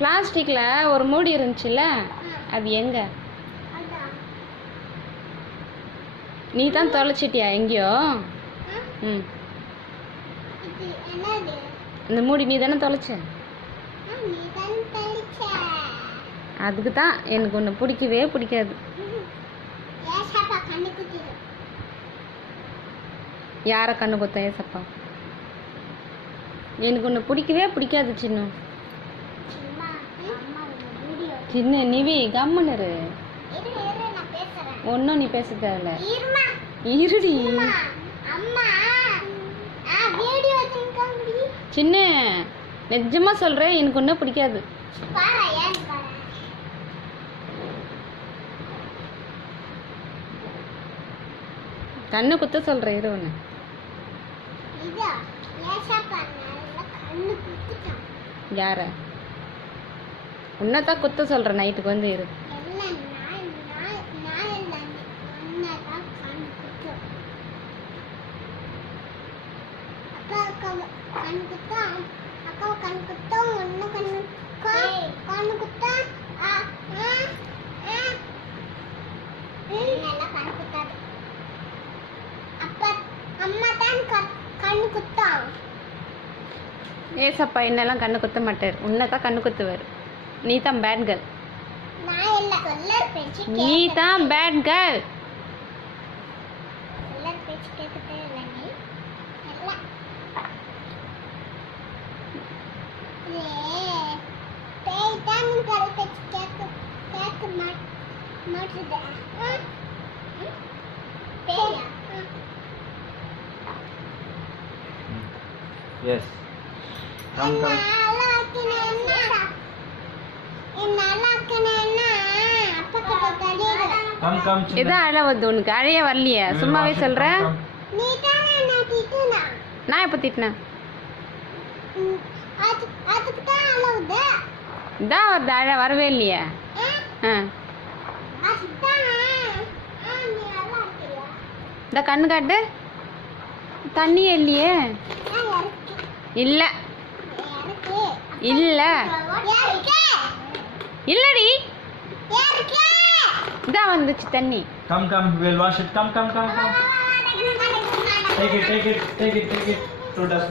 பிளாஸ்டிக்ல ஒரு மூடி இருந்துச்சுல்ல, அது எங்க? நீ தான் தொலைச்சிட்டியா எங்கேயோ? ம், இந்த மூடி நீ தானே தொலைச்ச? அதுக்கு தான் எனக்கு ஒன்று பிடிக்கவே பிடிக்காது. யாரை கண்ணு கொத்த? ஏசப்பா. எனக்கு ஒன்று பிடிக்கவே பிடிக்காது சின்ன சின்ன நிவி கம்மனரு. ஒன்றும் நீ பேச தேவையில்ல. இருடி சின்ன, நிஜமா சொல்கிறேன், எனக்கு ஒன்றும் பிடிக்காது. கண்ணு குத்த சொல்கிறேன் இரு ஒன்று. யார? உன்னதான் குத்த சொல்கிறேன் நைட்டுக்கு வந்து இரு. ஏசப்பா என்னெல்லாம் கண்ணு குத்த மாட்டார், உன்னதான் கண்ணு குத்துவார். நீ தான் பேட் கேர்ள். நீ தான் bad girl. Yes. Come. Come. இதான் அழ வந்து உனக்கு அழைய வரலையே, சும்மாவே சொல்ற. நான் எப்ப திட்டினேன்? இதான் வருது அழ, வரவே இல்லையே. இந்த கண்ணு காட்டு. தண்ணியே இல்லையே. இல்ல இல்ல இல்லடி, இதான் வந்துச்சு தண்ணி. Come, we'll wash it. Come. Take it to dustbin.